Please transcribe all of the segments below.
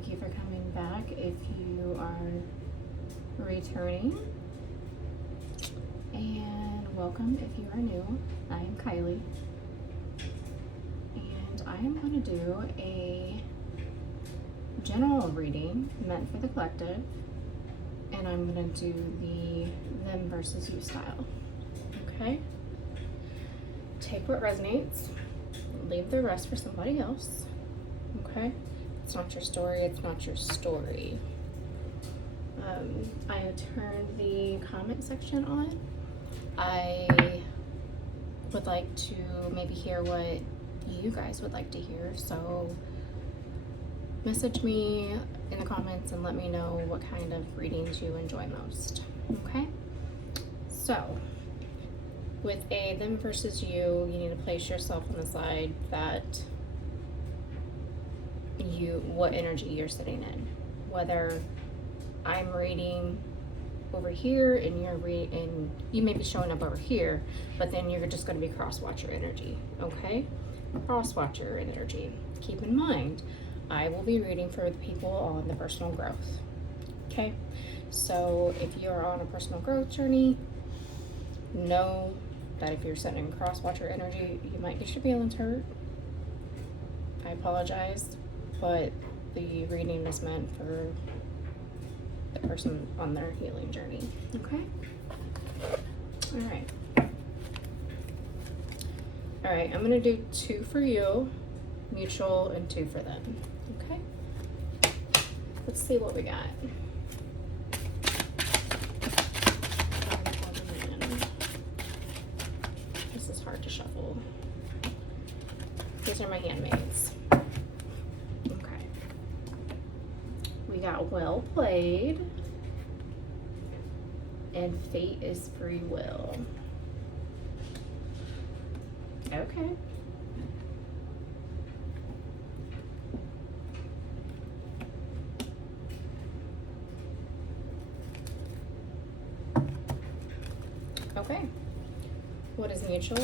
Thank you for coming back. If you are returning, and welcome if you are new. I am Kylie, and I am going to do a general reading meant for the collective, and I'm going to do the them versus you style. Okay? Take what resonates, leave the rest for somebody else. Okay? It's not your story, it's not your story. I have turned the comment section on. I would like to maybe hear what you guys would like to hear, so message me in the comments and let me know what kind of readings you enjoy most. Okay? So, with a them versus you need to place yourself on the side that what energy you're sitting in. Whether I'm reading over here and you may be showing up over here, but then you're just going to be cross-watcher energy. Okay? Cross-watcher energy. Keep in mind, I will be reading for the people on the personal growth. Okay? So if you're on a personal growth journey, know that if you're sitting in cross-watcher energy, you might get your feelings hurt. I apologize, but the reading is meant for the person on their healing journey. Okay? All right, I'm gonna do 2 for you, mutual, and 2 for them. Okay? Let's see what we got. This is hard to shuffle. These are my handmaids. Okay. We got well played, and fate is free will. Okay. Okay. What is mutual?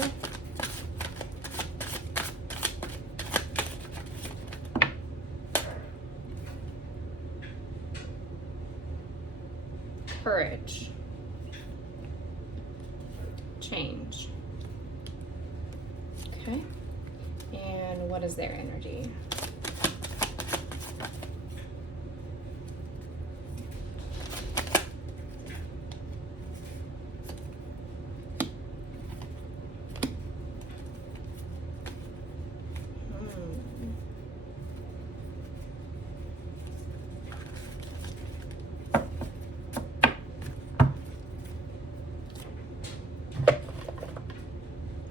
Courage. Change. Okay. And what is their energy?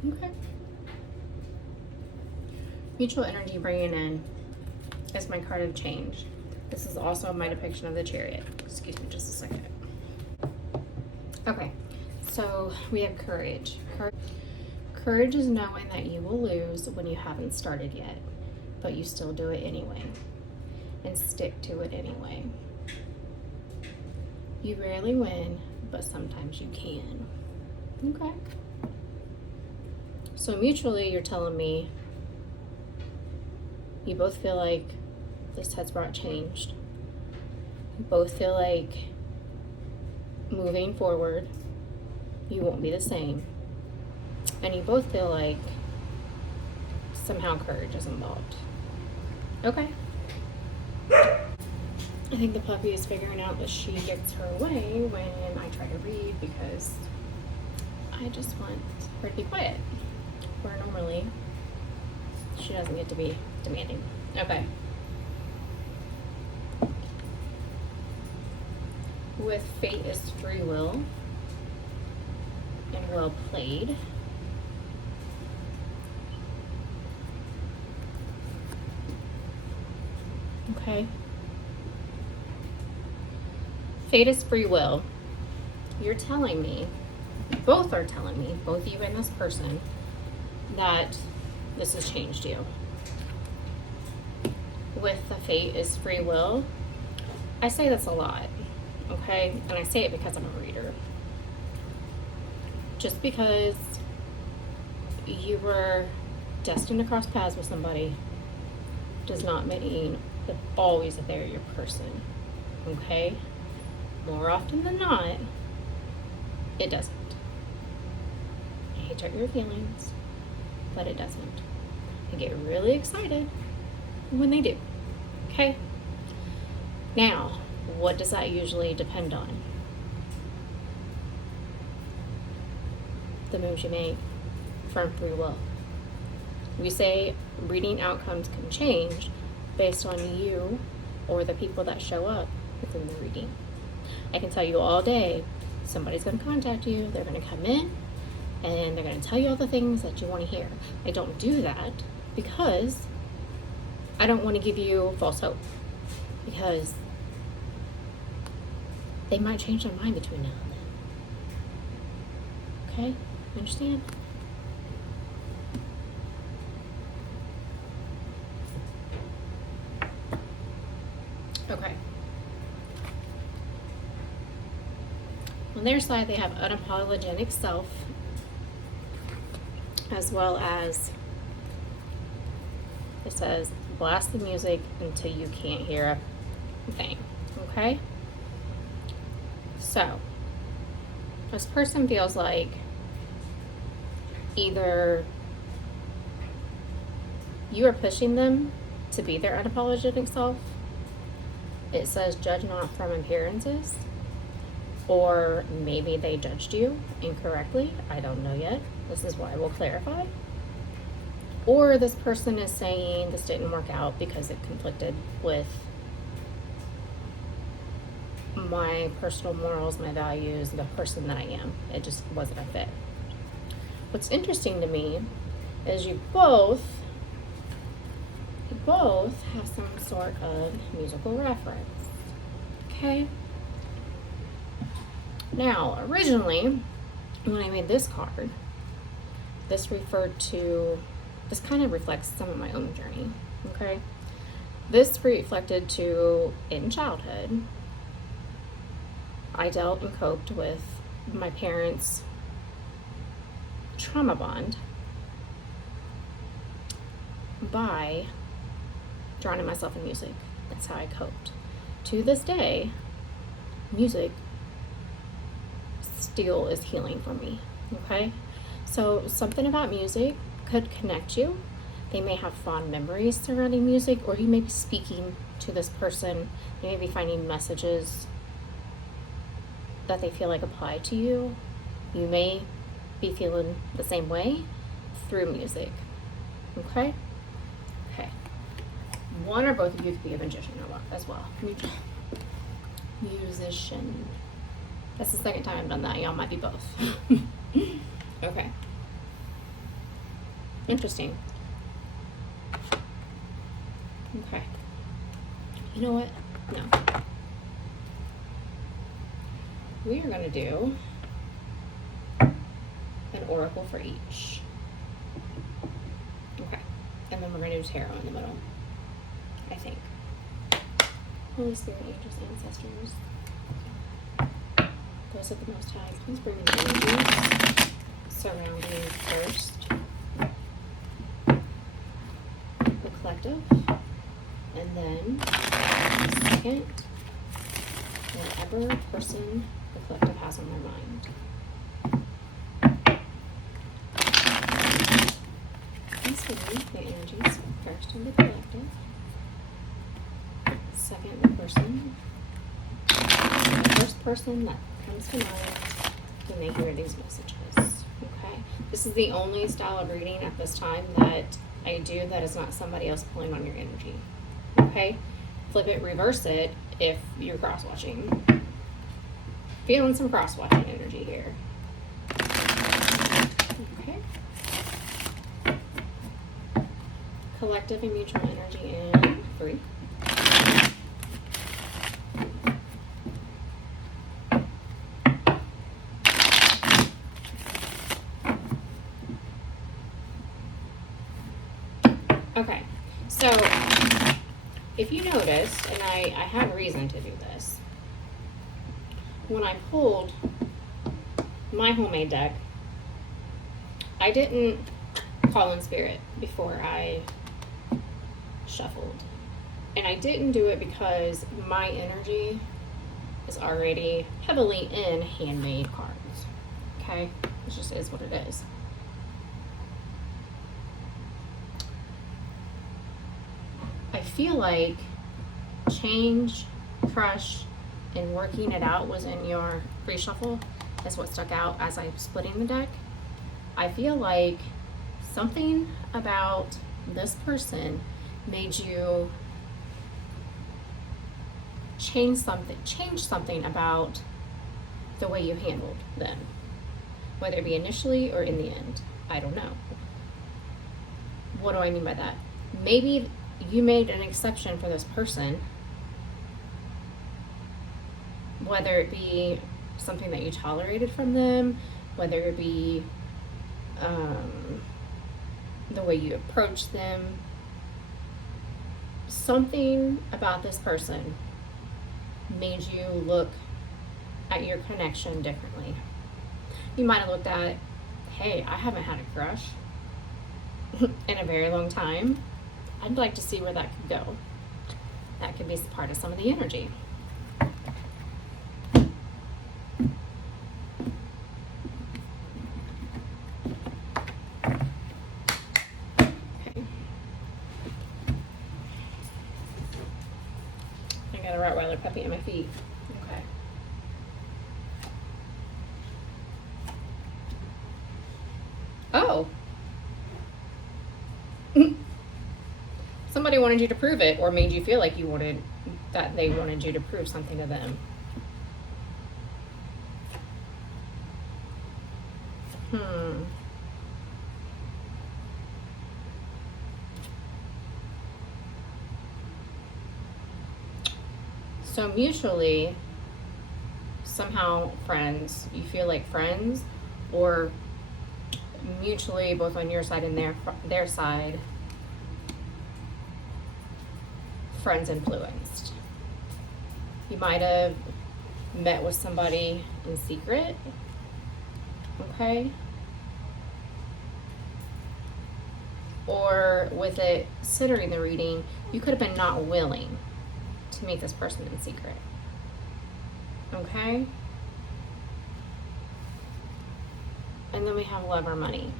Okay. Mutual energy bringing in is my card of change. This is also my depiction of the Chariot. Excuse me just a second. Okay, so we have courage. Courage is knowing that you will lose when you haven't started yet, but you still do it anyway and stick to it anyway. You rarely win, but sometimes you can. Okay. So mutually, you're telling me you both feel like this has brought change. You both feel like moving forward, you won't be the same. And you both feel like somehow courage is involved. Okay. I think the puppy is figuring out that she gets her way when I try to read, because I just want her to be quiet. Where normally she doesn't get to be demanding. Okay. With fate is free will and well played. Okay. Fate is free will. You're telling me, both are telling me, both you and this person, that this has changed you. With the fate is free will, I say that's a lot, okay? And I say it because I'm a reader. Just because you were destined to cross paths with somebody does not mean but always that they're your person, okay? More often than not, it doesn't. I hate to hurt your feelings, but it doesn't. I get really excited when they do, okay? Now, what does that usually depend on? The moves you make from free will. We say reading outcomes can change based on you or the people that show up within the reading. I can tell you all day, somebody's going to contact you, they're going to come in, and they're going to tell you all the things that you want to hear. I don't do that because I don't want to give you false hope, because they might change their mind between now and then. Okay? You understand? Okay. On their side, they have unapologetic self, as well as, it says, blast the music until you can't hear a thing. Okay? So, this person feels like either you are pushing them to be their unapologetic self. It says judge not from appearances, or maybe they judged you incorrectly. I don't know yet. This is why we'll clarify. Or this person is saying this didn't work out because it conflicted with my personal morals, my values, the person that I am. It just wasn't a fit. What's interesting to me is you both have some sort of musical reference. Okay? Now, originally, when I made this card, this kind of reflects some of my own journey. Okay? This reflected to, in childhood, I dealt and coped with my parents' trauma bond by drowning myself in music. That's how I coped. To this day, music still is healing for me. Okay? So something about music could connect you. They may have fond memories surrounding music, or you may be speaking to this person. You may be finding messages that they feel like apply to you. You may be feeling the same way through music. Okay? Okay. One or both of you could be a magician as well. Musician. That's the second time I've done that. Y'all might be both. Okay. Interesting. Okay. You know what? No. We are going to do an oracle for each. Okay. And then we're going to do tarot in the middle, I think. Holy Spirit, angels, ancestors, those of the Most High, please bring in energies surrounding first the collective, and then second, whatever person the collective has on their mind. Please bring the energies first in the collective, second the person, the first person that comes to mind when they hear these messages. Okay? This is the only style of reading at this time that I do that is not somebody else pulling on your energy. Okay? Flip it, reverse it if you're cross-watching. Feeling some cross-watching energy here. Okay? Collective and mutual energy in 3. Okay, so if you noticed, and I had reason to do this, when I pulled my homemade deck, I didn't call in spirit before I shuffled. And I didn't do it because my energy is already heavily in handmade cards. Okay? It just is what it is. I feel like change, crush, and working it out was in your reshuffle. That's what stuck out as I'm splitting the deck. I feel like something about this person made you change something about the way you handled them, whether it be initially or in the end. I don't know. What do I mean by that? Maybe you made an exception for this person, whether it be something that you tolerated from them, whether it be the way you approach them. Something about this person made you look at your connection differently. You might have looked at, hey, I haven't had a crush in a very long time. I'd like to see where that could go. That could be part of some of the energy. A Rottweiler puppy at my feet. Okay. Oh. Somebody wanted you to prove it, or made you feel like you wanted that they wanted you to prove something to them. So mutually, somehow friends, you feel like friends, or mutually, both on your side and their side, friends influenced. You might have met with somebody in secret, okay? Or with it, considering the reading, you could have been not willing to meet this person in secret, okay? And then we have love or money.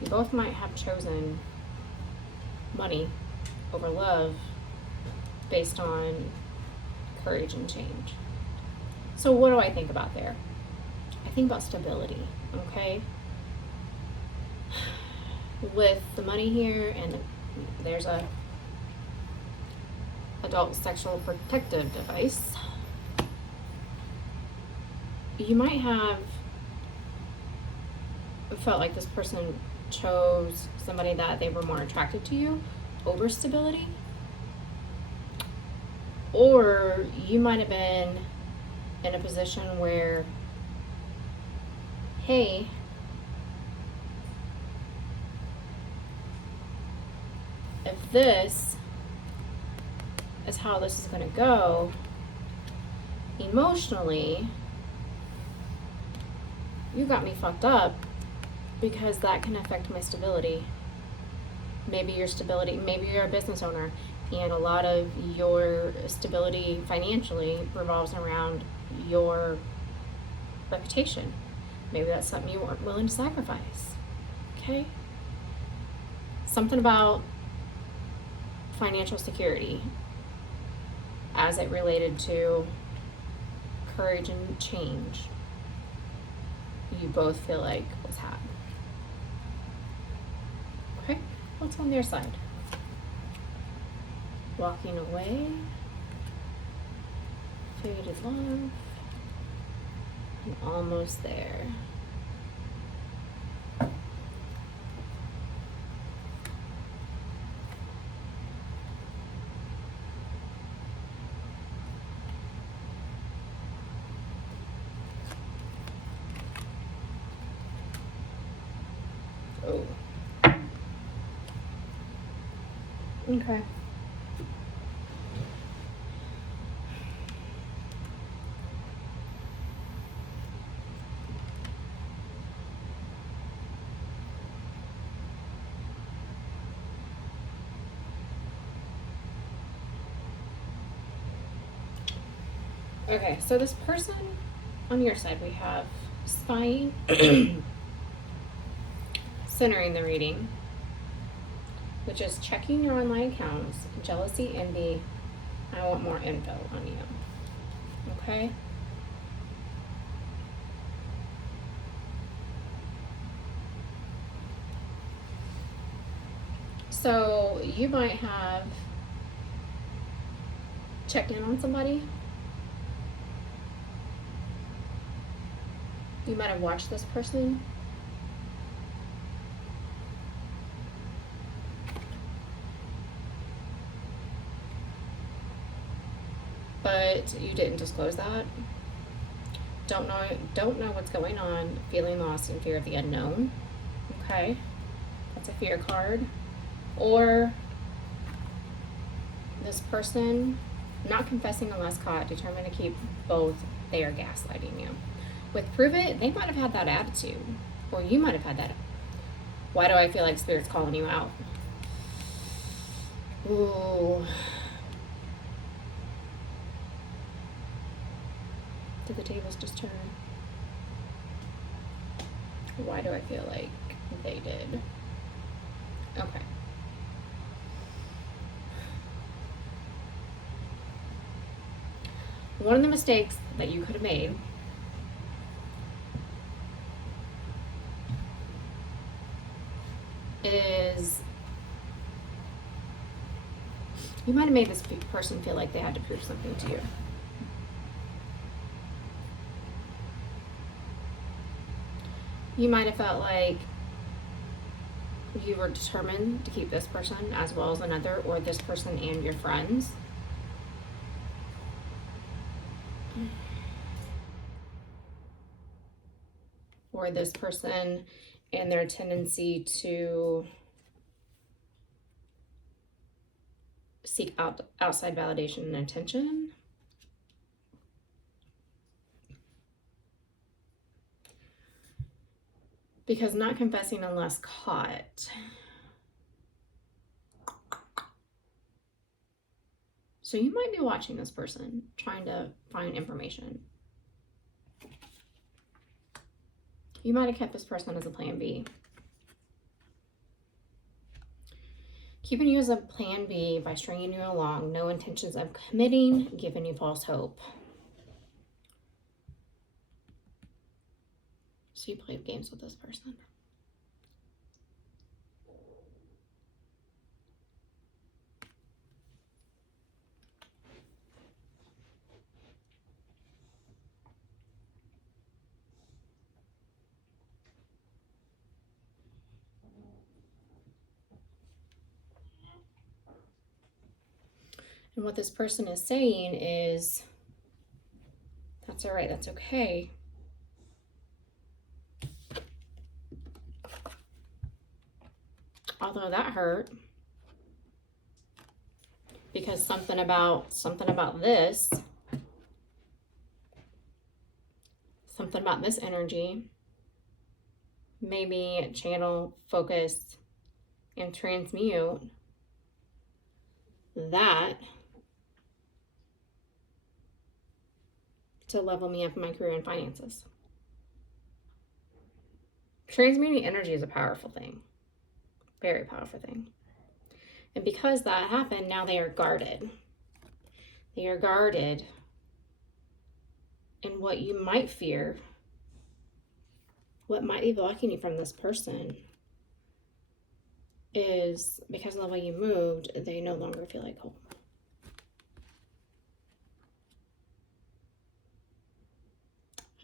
You both might have chosen money over love based on courage and change. So what do I think about there? I think about stability, okay? With the money here, and there's a adult sexual protective device, you might have felt like this person chose somebody that they were more attracted to you over stability, or you might have been in a position where, hey, if this is how this is going to go emotionally, you got me fucked up, because that can affect my stability. Maybe your stability, maybe you're a business owner and a lot of your stability financially revolves around your reputation. Maybe that's something you weren't willing to sacrifice, okay? Something about financial security as it related to courage and change, you both feel like was had. Okay, what's on their side? Walking away, faded love, and almost there. Oh. Okay. Okay, so this person on your side, we have spying, centering the reading, which is checking your online accounts, jealousy, envy. I want more info on you. Okay? So you might have checked in on somebody. You might have watched this person. But you didn't disclose that. Don't know what's going on, feeling lost and fear of the unknown. Okay? That's a fear card. Or this person not confessing unless caught, determined to keep both, they are gaslighting you. With prove it, they might have had that attitude. Or you might have had that. Why do I feel like Spirit's calling you out? Ooh. Did the tables just turn? Why do I feel like they did? Okay. One of the mistakes that you could have made is you might have made this person feel like they had to prove something to you. You might have felt like you were determined to keep this person as well as another, or this person and your friends. Or this person and their tendency to seek outside validation and attention. Because not confessing unless caught. So you might be watching this person, trying to find information. You might have kept this person as a plan B. Keeping you as a plan B by stringing you along, no intentions of committing, giving you false hope. So you played games with this person. And what this person is saying is, that's all right, that's okay. Although that hurt, because something about this, something about this energy, maybe channel, focus, and transmute that to level me up in my career and finances. Transmuting energy is a powerful thing. Very powerful thing. And because that happened, now they are guarded. They are guarded. And what you might fear, what might be blocking you from this person, is because of the way you moved, they no longer feel like home.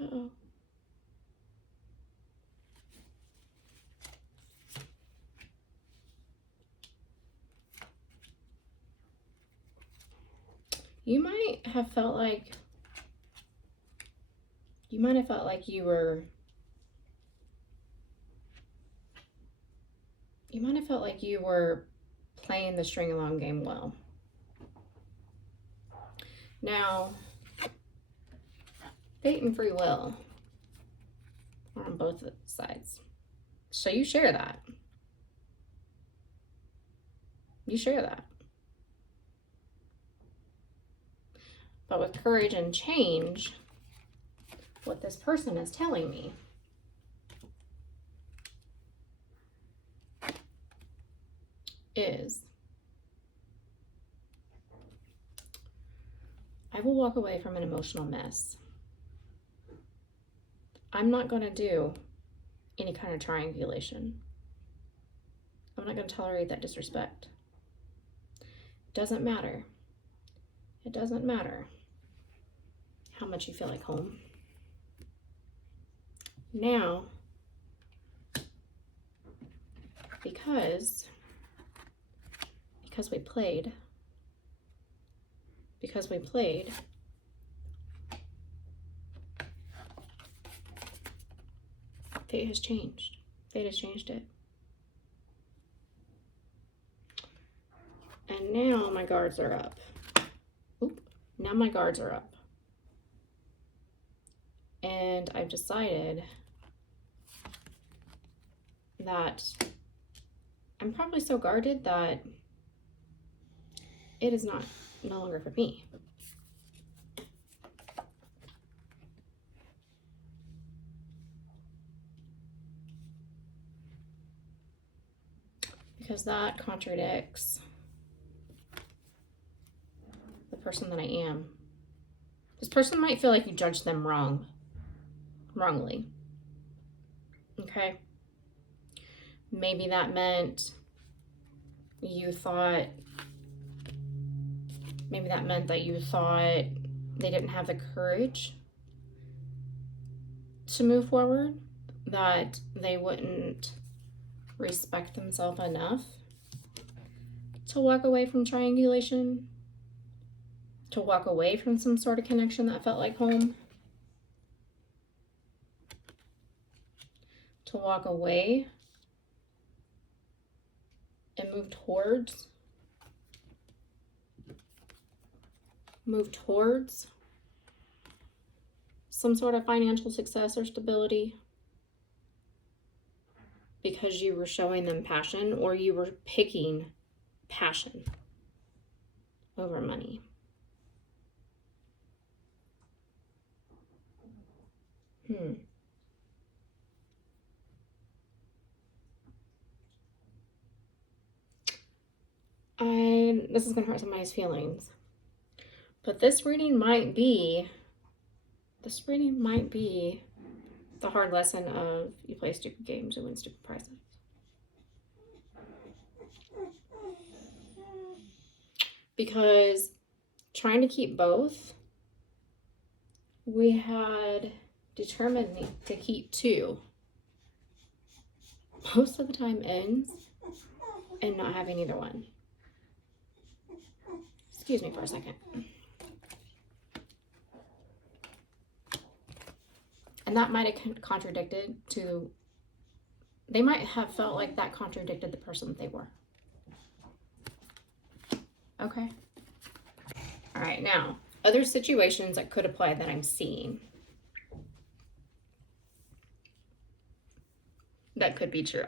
Uh-oh. You might have felt like you were playing the string along game well. Now, fate and free will are on both sides. So you share that. You share that. But with courage and change, what this person is telling me is, I will walk away from an emotional mess. I'm not going to do any kind of triangulation. I'm not going to tolerate that disrespect. It doesn't matter. It doesn't matter how much you feel like home. Now, because we played, fate has changed. Fate has changed it. And now my guards are up. Oop. Now my guards are up. And I've decided that I'm probably so guarded that it is no longer for me. Because that contradicts the person that I am. This person might feel like you judged them wrongly. Okay? Maybe that meant you thought, they didn't have the courage to move forward, that they wouldn't respect themselves enough to walk away from triangulation, to walk away from some sort of connection that felt like home, to walk away and move towards some sort of financial success or stability because you were showing them passion, or you were picking passion over money. This is going to hurt somebody's feelings, but this reading might be the hard lesson of you play stupid games and win stupid prizes. Because trying to keep both, we had determined to keep two. Most of the time ends in not having either one. Excuse me for a second. And that might have contradicted to, they might have felt like that contradicted the person that they were. Okay. All right, now, other situations that could apply that I'm seeing. That could be true.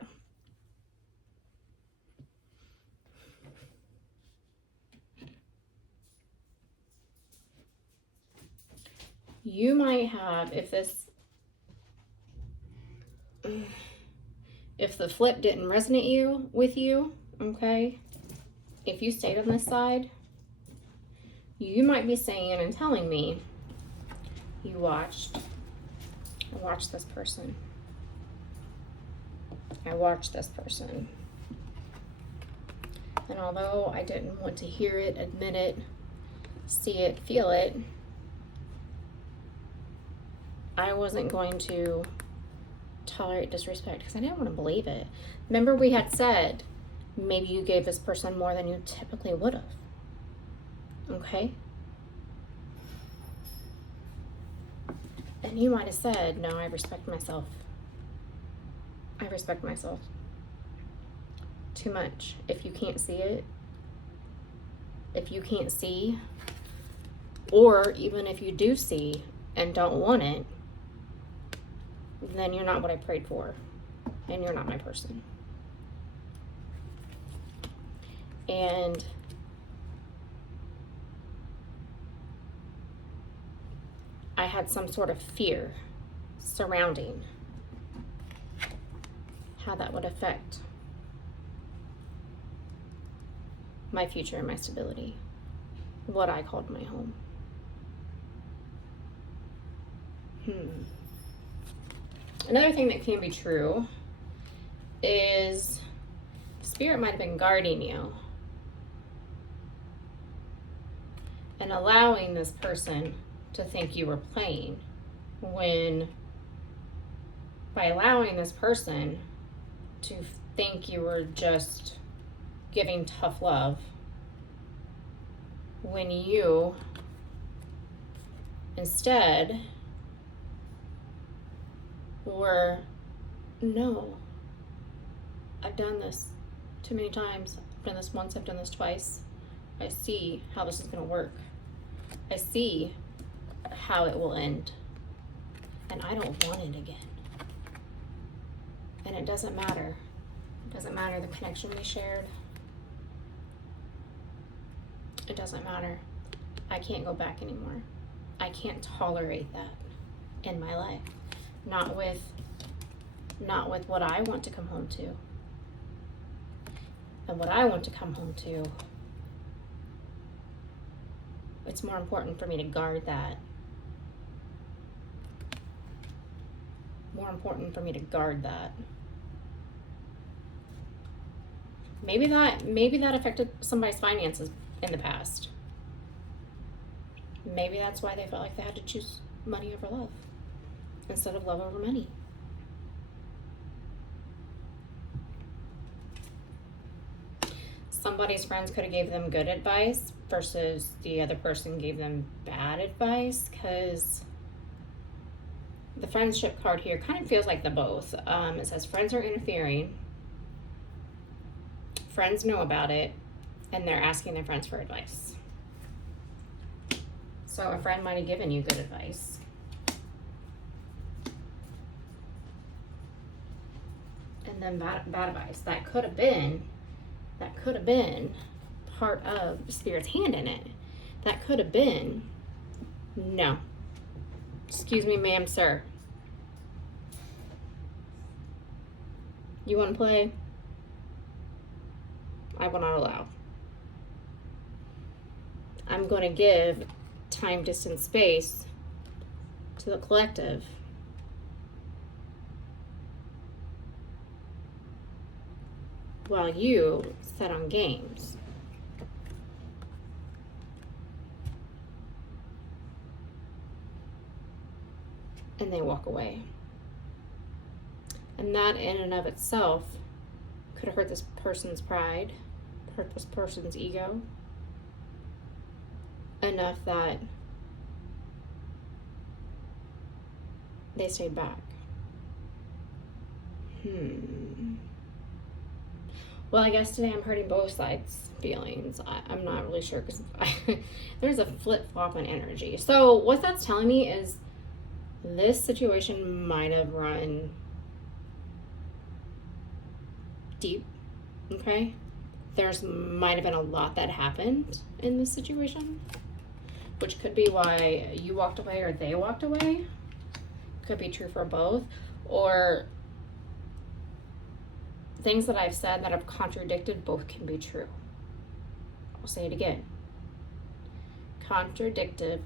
You might have, if the flip didn't resonate with you, okay, if you stayed on this side, you might be saying and telling me, I watched this person. I watched this person. And although I didn't want to hear it, admit it, see it, feel it, I wasn't going to tolerate disrespect because I didn't want to believe it. Remember, we had said maybe you gave this person more than you typically would have. Okay? And you might have said, no, I respect myself. I respect myself too much. If you can't see it, or even if you do see and don't want it, then you're not what I prayed for, and you're not my person. And I had some sort of fear surrounding how that would affect my future and my stability, what I called my home. Another thing that can be true is Spirit might have been guarding you and allowing this person to think you were playing, when by allowing this person to think you were just giving tough love, when you instead were, no, I've done this too many times. I've done this once, I've done this twice. I see how this is going to work. I see how it will end. And I don't want it again. And it doesn't matter. It doesn't matter the connection we shared. It doesn't matter. I can't go back anymore. I can't tolerate that in my life. Not with what I want to come home to. And what I want to come home to, it's more important for me to guard that. More important for me to guard that. Maybe that affected somebody's finances in the past. Maybe that's why they felt like they had to choose money over love instead of love over money. Somebody's friends could have gave them good advice versus the other person gave them bad advice, because the friendship card here kind of feels like the both. It says friends are interfering, friends know about it, and they're asking their friends for advice. So a friend might have given you good advice. And then bad advice. That could have been part of Spirit's hand in it. That could have been, no. Excuse me, ma'am, sir. You want to play? I will not allow. I'm going to give time, distance, space to the collective. While you set on games. And they walk away. And that in and of itself could have hurt this person's pride, hurt this person's ego, enough that they stayed back. Well, I guess today I'm hurting both sides' feelings. I'm not really sure, because there's a flip-flop in energy. So what that's telling me is this situation might have run deep, okay? There's might have been a lot that happened in this situation, which could be why you walked away or they walked away. Could be true for both. Or things that I've said that have contradicted both can be true. I'll say it again. Contradictive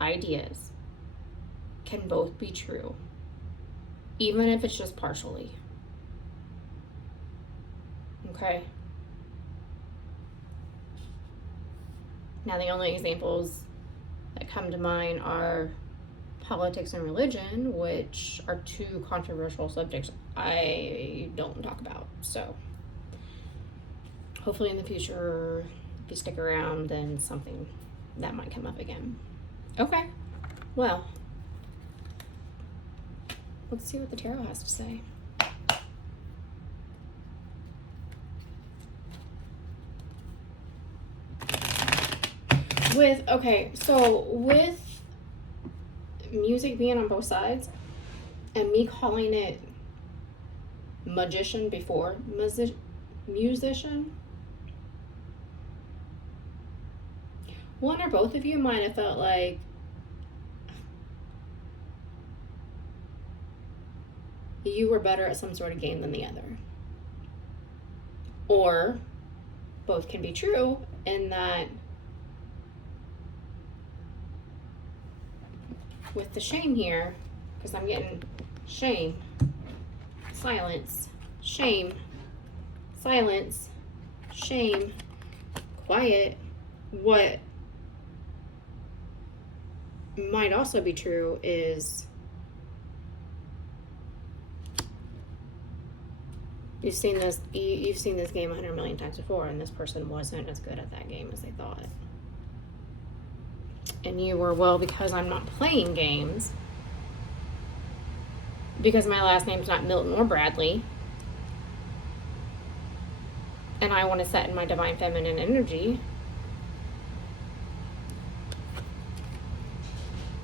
ideas can both be true, even if it's just partially. Okay? Now, the only examples that come to mind are politics and religion, which are two controversial subjects I don't talk about. So hopefully in the future, if you stick around, then something that might come up again. Okay, well, let's see what the tarot has to say. With music being on both sides and me calling it magician before musician, one or both of you might have felt like you were better at some sort of game than the other. Or both can be true in that with the shame here, because I'm getting shame, silence, shame, silence, shame, quiet. What might also be true is you've seen this game 100 million times before, and this person wasn't as good at that game as they thought. And you were, well, because I'm not playing games, because my last name's not Milton or Bradley, and I want to set in my divine feminine energy,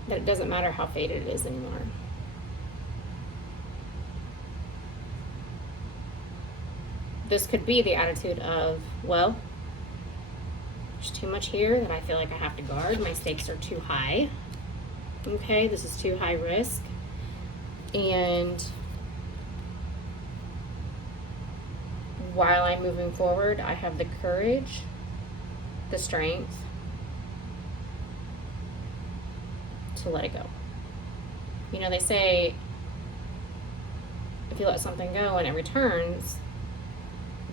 that it doesn't matter how faded it is anymore. This could be the attitude of, well, there's too much here that I feel like I have to guard. My stakes are too high. Okay, this is too high risk. And while I'm moving forward, I have the courage, the strength to let it go. You know, they say if you let something go and it returns,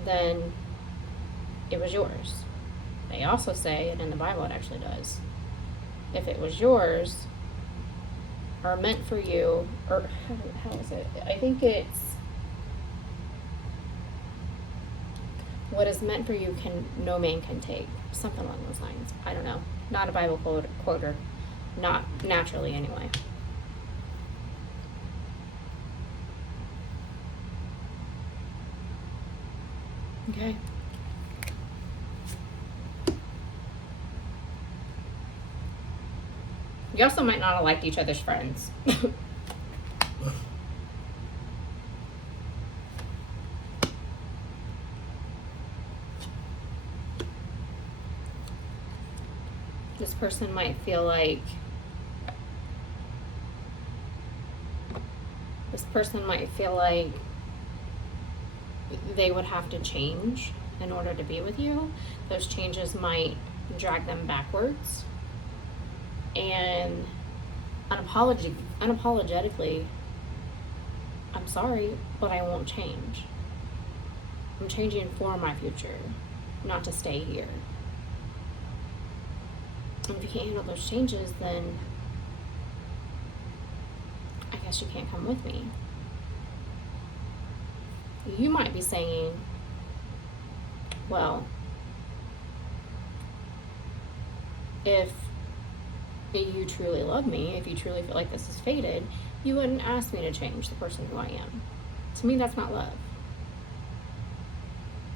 then it was yours. They also say, and in the Bible it actually does, if it was yours or meant for you, or how is it? I think it's what is meant for you no man can take. Something along those lines. I don't know. Not a Bible quoter. Not naturally anyway. Okay. You also might not have liked each other's friends. This person might feel like they would have to change in order to be with you. Those changes might drag them backwards. And unapologetically, I'm sorry, but I won't change. I'm changing for my future, not to stay here. And if you can't handle those changes, then I guess you can't come with me. You might be saying, well, if you truly love me, if you truly feel like this is fated, you wouldn't ask me to change the person who I am. To me, that's not love.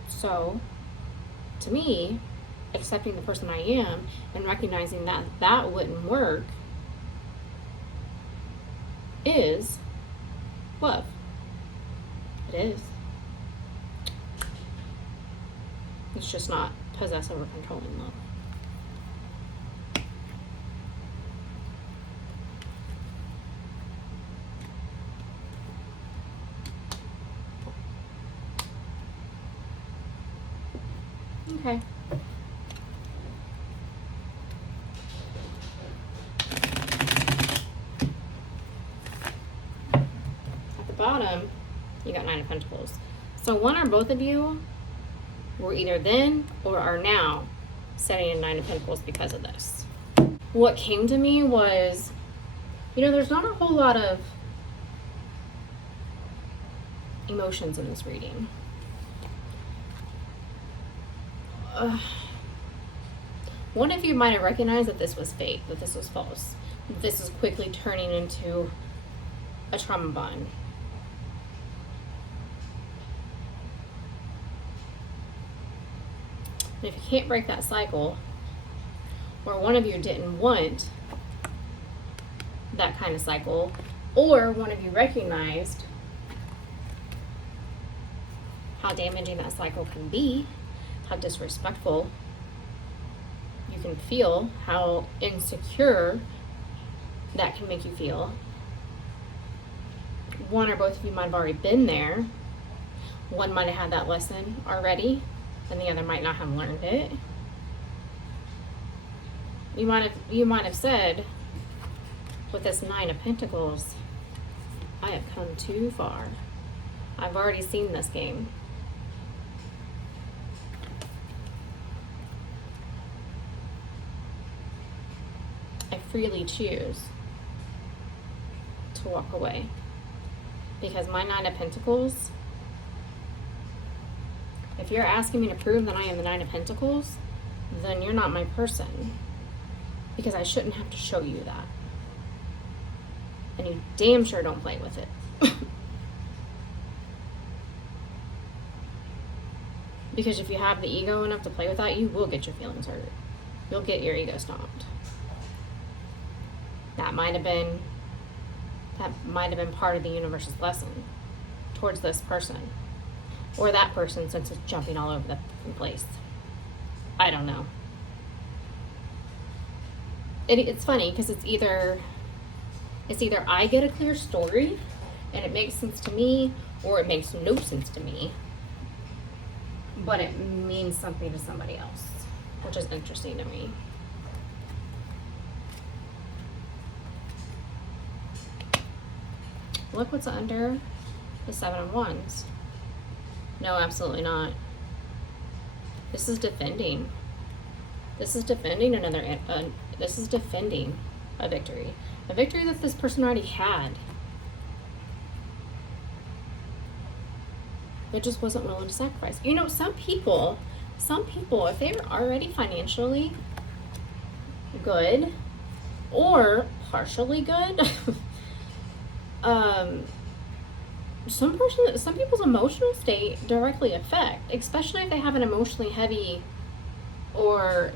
So, to me, accepting the person I am and recognizing that that wouldn't work is love. It is. It's just not possessive or controlling love. Okay. At the bottom, you got 9 of Pentacles. So one or both of you were either then or are now setting in 9 of Pentacles because of this. What came to me was, there's not a whole lot of emotions in this reading. One of you might have recognized that this was fake, that this was false, that this is quickly turning into a trauma bond. And if you can't break that cycle, or one of you didn't want that kind of cycle, or one of you recognized how damaging that cycle can be, how disrespectful you can feel, how insecure that can make you feel, one or both of you might have already been there. One might have had that lesson already, and the other might not have learned it. You might have said, with this Nine of Pentacles, I have come too far. I've already seen this game. I freely choose to walk away. Because my Nine of Pentacles, if you're asking me to prove that I am the Nine of Pentacles, then you're not my person. Because I shouldn't have to show you that. And you damn sure don't play with it. Because if you have the ego enough to play with that, you will get your feelings hurt. You'll get your ego stomped. That might have been part of the universe's lesson towards this person. Or that person, since it's jumping all over the place. I don't know. It's funny because it's either I get a clear story and it makes sense to me, or it makes no sense to me, but it means something to somebody else, which is interesting to me. Look what's under the Seven of Wands. No, absolutely not. This is defending. This is defending this is defending a victory. A victory that this person already had. It just wasn't willing to sacrifice. You know, some people, if they were already financially good or partially good, some people's emotional state directly affect, especially if they have an emotionally heavy or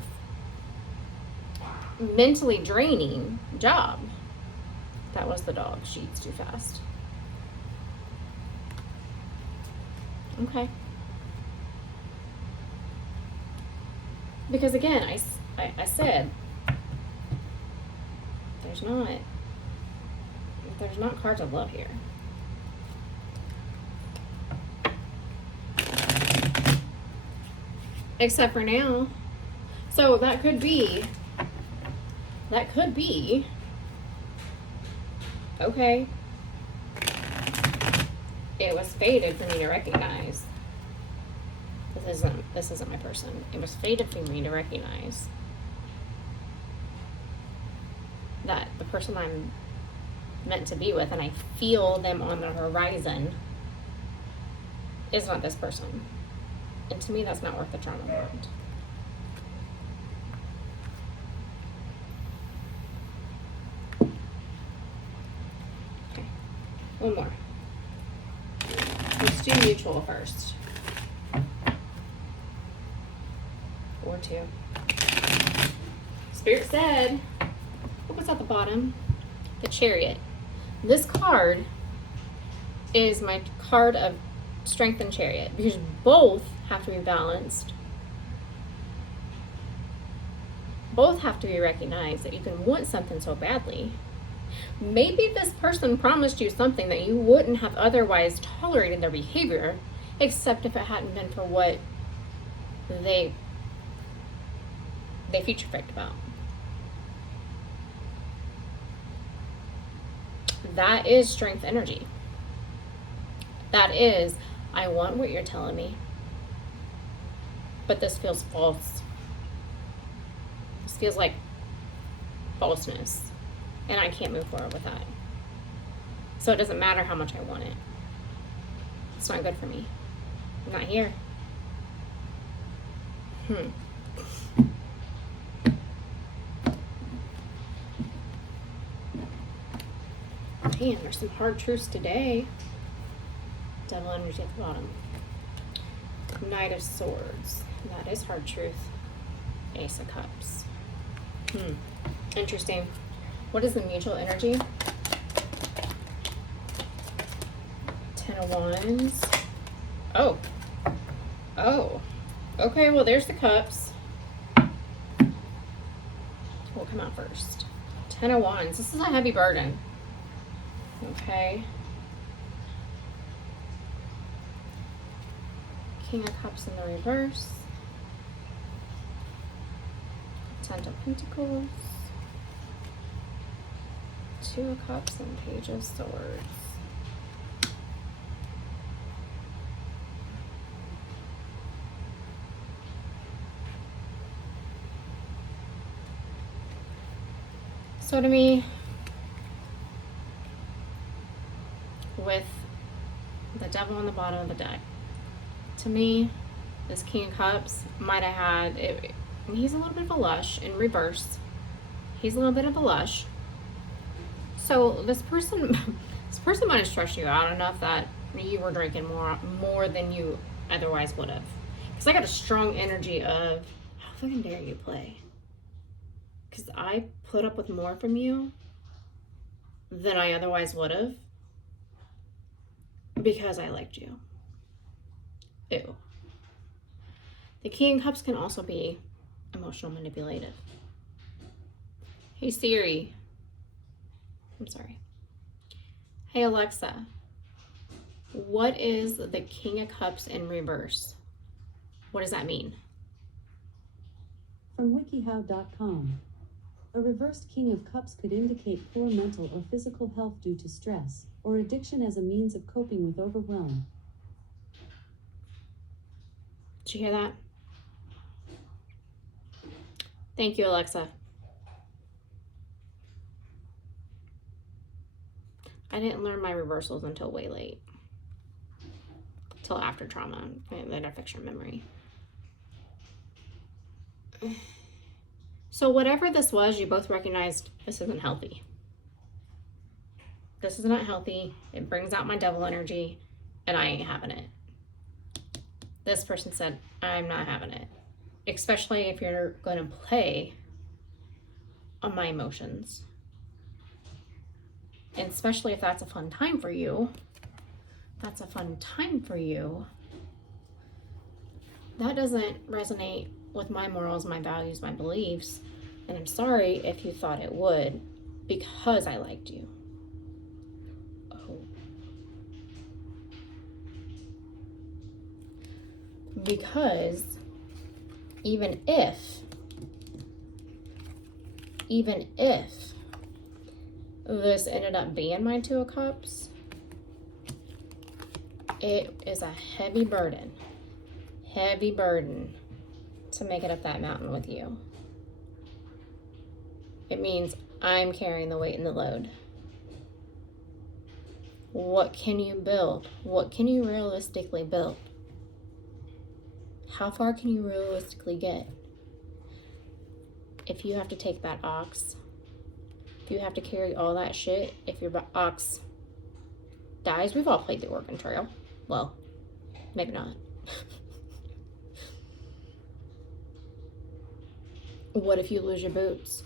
mentally draining job. That was the dog. She eats too fast. Okay. Because again, I said there's not cards of love here. Except for now. So that could be, okay, it was fated for me to recognize. This isn't my person. It was fated for me to recognize that the person I'm meant to be with, and I feel them on the horizon, is not this person. And to me, that's not worth the trauma bond. Okay, one more. Let's do mutual first. Or two. Spirit said, look what's at the bottom. The Chariot. This card is my card of Strength and Chariot, because both have to be balanced. Both have to be recognized that you can want something so badly. Maybe this person promised you something that you wouldn't have otherwise tolerated their behavior, except if it hadn't been for what they feature faked about. That is strength energy. That is, I want what you're telling me, but this feels false. This feels like falseness, and I can't move forward with that. So it doesn't matter how much I want it. It's not good for me. I'm not here. Man, there's some hard truths today. Devil energy at the bottom. Knight of Swords. That is hard truth. Ace of Cups. Interesting. What is the mutual energy? Ten of Wands. Oh. Okay, well, there's the Cups. What will come out first? Ten of Wands. This is a heavy burden. Okay. King of Cups in the reverse. Ten of Pentacles. Two of Cups and Page of Swords. So to me, with the Devil on the bottom of the deck, to me, this King of Cups might have had it. He's a little bit of a lush in reverse. He's a little bit of a lush. So this person might have stressed you out enough that you were drinking more than you otherwise would have. Because I got a strong energy of, how fucking dare you play? Because I put up with more from you than I otherwise would have because I liked you. Ew. The King of Cups can also be emotional manipulative. Hey Siri. I'm sorry. Hey Alexa. What is the King of Cups in reverse? What does that mean? From wikihow.com. A reversed King of Cups could indicate poor mental or physical health due to stress, or addiction as a means of coping with overwhelm. Did you hear that? Thank you, Alexa. I didn't learn my reversals until way late. Till after trauma, and then affects your memory. So whatever this was, you both recognized this isn't healthy. This is not healthy. It brings out my devil energy, and I ain't having it. This person said, I'm not having it. Especially if you're going to play on my emotions. And especially if that's a fun time for you. That's a fun time for you. That doesn't resonate with my morals, my values, my beliefs. And I'm sorry if you thought it would, because I liked you. Oh. Because even if this ended up being my Two of Cups, it is a heavy burden to make it up that mountain with you. It means I'm carrying the weight and the load. What can you build? What can you realistically build? How far can you realistically get? If you have to take that ox, if you have to carry all that shit, if your ox dies, we've all played the Oregon Trail. Well, maybe not. What if you lose your boots?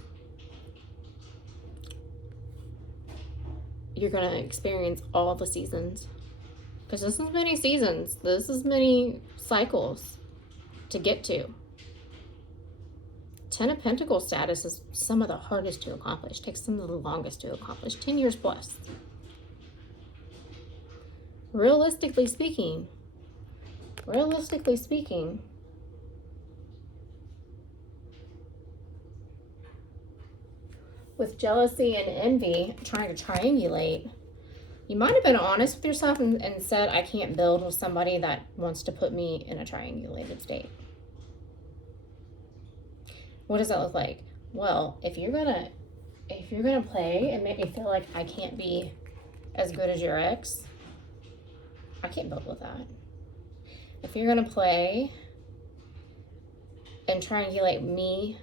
You're going to experience all the seasons. Because this is many seasons. This is many cycles to get to. Ten of Pentacles status is some of the hardest to accomplish. Takes some of the longest to accomplish. 10 years plus. Realistically speaking, with jealousy and envy trying to triangulate, you might have been honest with yourself and said, I can't build with somebody that wants to put me in a triangulated state. What does that look like? Well, if you're gonna play and make me feel like I can't be as good as your ex, I can't build with that. If you're gonna play and triangulate me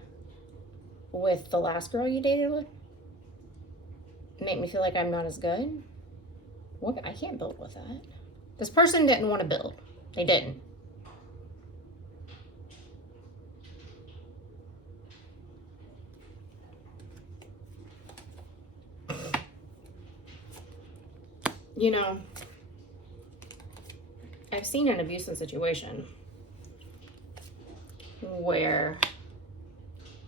with the last girl you dated with, make me feel like I'm not as good, I can't build with that. This person didn't want to build. They didn't. You know, I've seen an abusive situation where,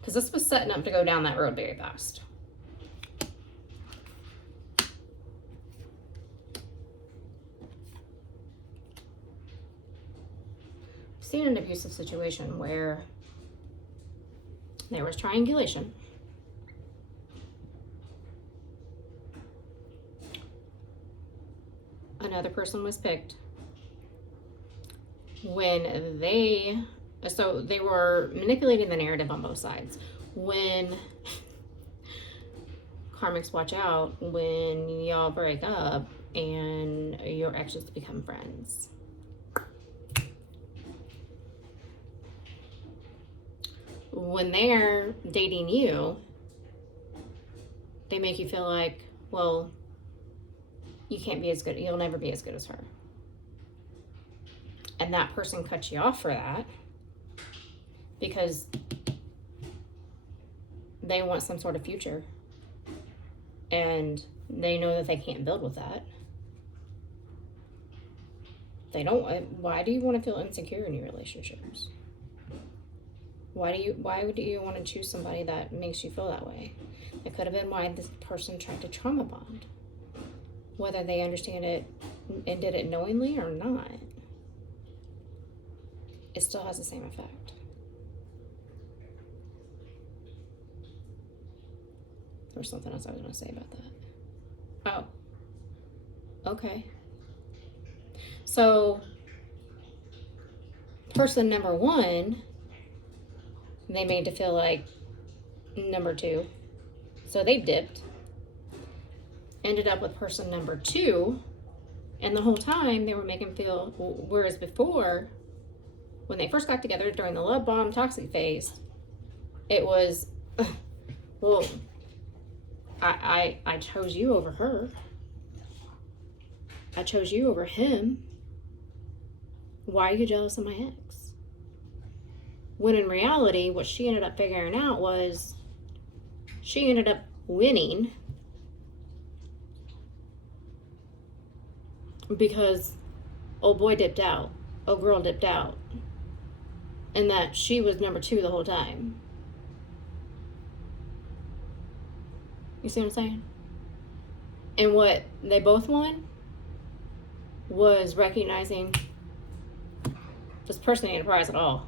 because this was setting up to go down that road very fast. seen an abusive situation where there was triangulation. Another person was picked. So they were manipulating the narrative on both sides. When karmics, watch out when y'all break up and your exes become friends. When they're dating you, they make you feel like, well, you can't be as good, you'll never be as good as her. And that person cuts you off for that because they want some sort of future. And they know that they can't build with that. Why do you want to feel insecure in your relationships? Why do you want to choose somebody that makes you feel that way? That could have been why this person tried to trauma bond. Whether they understand it and did it knowingly or not, it still has the same effect. There was something else I was going to say about that. Oh, okay. So, person number one, they made to feel like number two. So they dipped. Ended up with person number two. And the whole time they were making feel, whereas before, when they first got together during the love bomb toxic phase, it was, well, I chose you over her. I chose you over him. Why are you jealous of my ex? When in reality, what she ended up figuring out was she ended up winning because old boy dipped out, old girl dipped out, and that she was number two the whole time. You see what I'm saying? And what they both won was recognizing this person ain't a prize at all.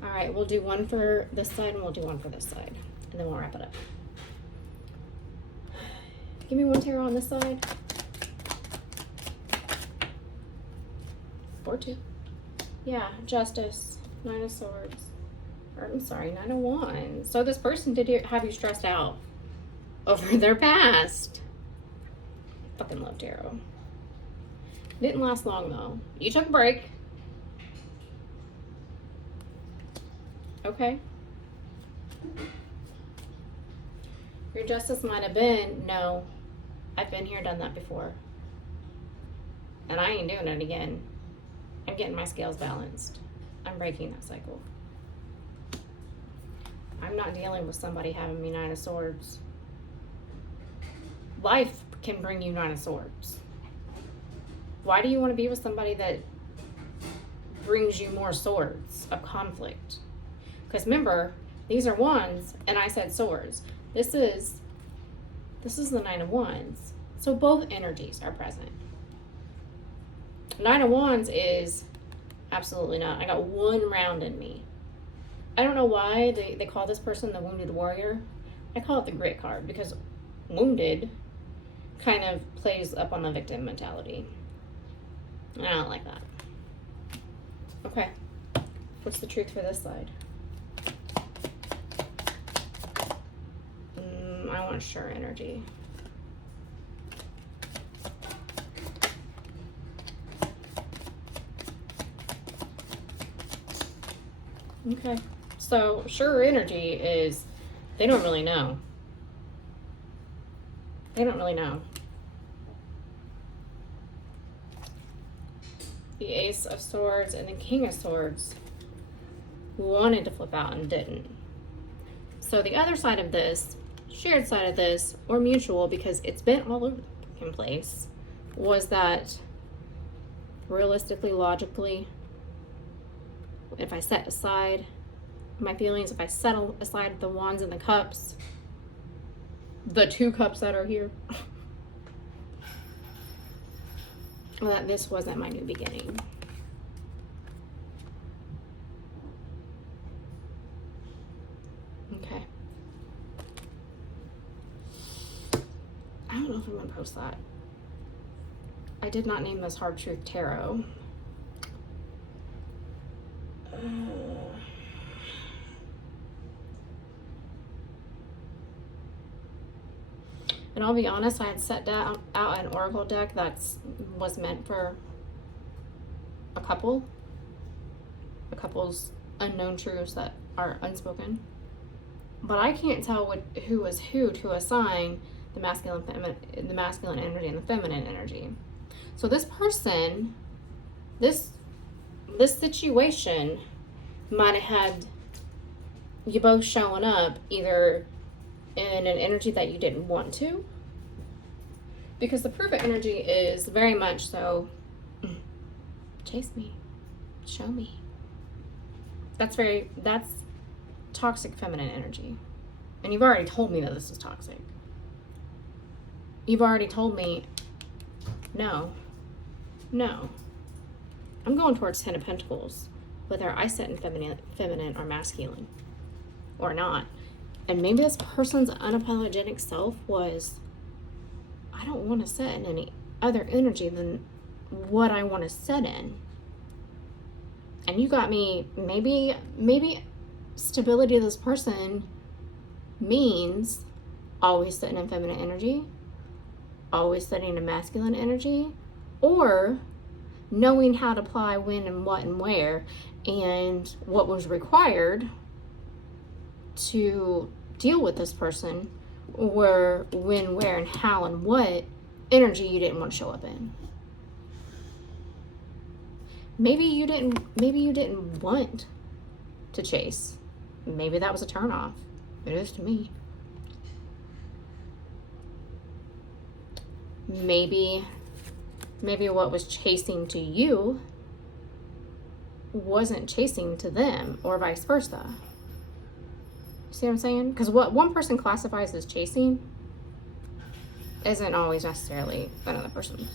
All right, we'll do one for this side and we'll do one for this side, and then we'll wrap it up. Give me one tarot on this side. Or two. Yeah, Justice, Nine of Swords. Or, I'm sorry, Nine of Wands. So this person did have you stressed out over their past. Fucking love tarot. Didn't last long though. You took a break. Okay. Your justice might have been, no, I've been here, done that before. And I ain't doing it again. I'm getting my scales balanced. I'm breaking that cycle. I'm not dealing with somebody having me Nine of Swords. Life can bring you Nine of Swords. Why do you want to be with somebody that brings you more swords of conflict? Because remember, these are wands, and I said swords. This is the Nine of Wands. So both energies are present. Nine of Wands is absolutely not. I got one round in me. I don't know why they call this person the Wounded Warrior. I call it the Grit card because wounded kind of plays up on the victim mentality. And I don't like that. Okay. What's the truth for this side? I want sure energy. Okay. So sure energy is they don't really know. They don't really know. The Ace of Swords and the King of Swords wanted to flip out and didn't. So the other side of this, shared side of this, or mutual, because it's been all over the fucking place, was that realistically, logically, if I set aside my feelings, if I set aside the wands and the cups, the 2 cups that are here. That this wasn't my new beginning. Okay. I don't know if I'm going to post that. I did not name this Hard Truth Tarot. And I'll be honest, I had set out an oracle deck that was meant for a couple's unknown truths that are unspoken. But I can't tell who is who to assign the masculine energy and the feminine energy. So this person, this situation might have had you both showing up either in an energy that you didn't want to, because the proof of energy is very much so, chase me, show me. That's toxic feminine energy. And you've already told me that this is toxic. You've already told me, no. I'm going towards 10 of Pentacles, whether I set in feminine or masculine or not. And maybe this person's unapologetic self was, I don't want to set in any other energy than what I want to set in. And you got me, maybe stability of this person means always sitting in feminine energy, always sitting in masculine energy, or knowing how to apply when and what and where and what was required to deal with this person, or when, where, and how and what energy you didn't want to show up in. Maybe you didn't want to chase. Maybe that was a turnoff. It is to me. Maybe what was chasing to you wasn't chasing to them, or vice versa. See what I'm saying? Because what one person classifies as chasing isn't always necessarily another person's.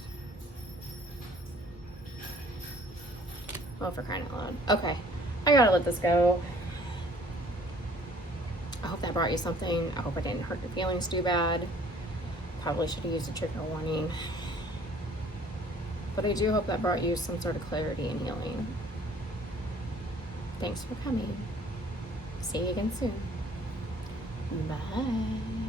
Oh, for crying out loud. Okay, I gotta let this go. I hope that brought you something. I hope I didn't hurt your feelings too bad. Probably should have used a trigger warning. But I do hope that brought you some sort of clarity and healing. Thanks for coming. See you again soon. Bye.